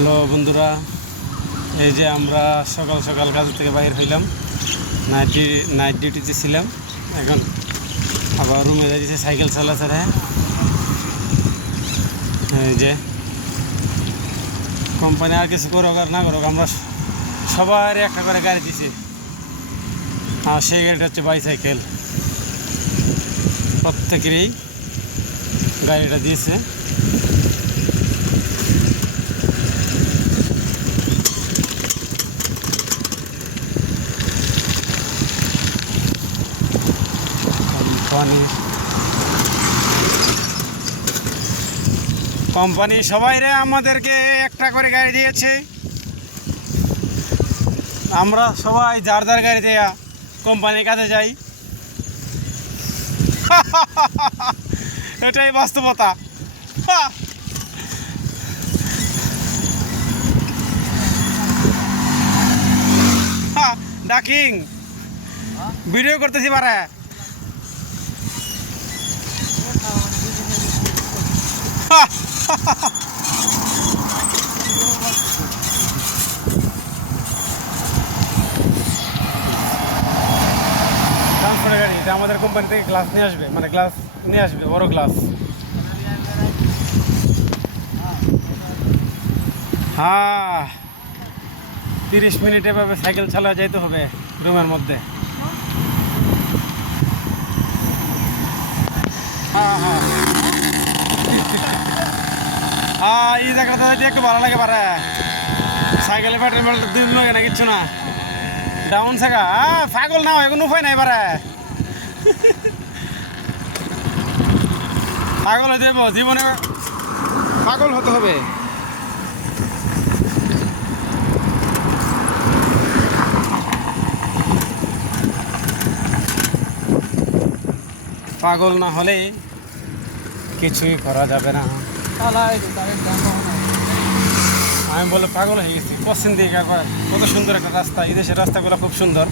Hello বন্ধুরা, এই যে আমরা সকাল সকাল কাজ থেকে বাইরে হইলাম, নাইট ডিউটিতে ছিলাম। এখন আবার রুমে যাইছে সাইকেল চালাচারে। এই যে কোম্পানি আর কিছু করুক আর না করুক, আমরা সবার একটা করে গাড়ি দিছি। আর সেই গাড়িটা হচ্ছে বাইসাইকেল, প্রত্যেকেরই গাড়িটা দিয়েছে। কোম্পানি সবাই আমাদেরকে একটা করে গাড়ি দিয়েছে। আমরা সবাই যার যার গাড়ি দেয়া কোম্পানির কাছে যাই। এটাই বাস্তবতা। ডাকিং ভিডিও করতেছি বারে। গাড়ি এটা আমাদের কোম্পানি থেকে গ্লাস নিয়ে আসবে, মানে গ্লাস নিয়ে আসবে, বড় গ্লাস। হ্যাঁ, 30 মিনিট এভাবে সাইকেল চালা যাইতে হবে রুমের মধ্যে। হ্যাঁ হ্যাঁ হ্যাঁ, এই জায়গাটা একটু ভালো লাগে পারে। সাইকেলে পেট্রোল দিন লাগে না, কিচ্ছু না, ডাউন থাকা। পাগল না, এখন উপায় নাই পারে। পাগল হয়ে যাবো, জীবনে পাগল হতে হবে। পাগল না হলে কিছুই করা যাবে না। আমি বলে পাগল হয়ে গেছি। পশ্চিম দিকে কত সুন্দর একটা রাস্তা, এই দেশের রাস্তাগুলো খুব সুন্দর।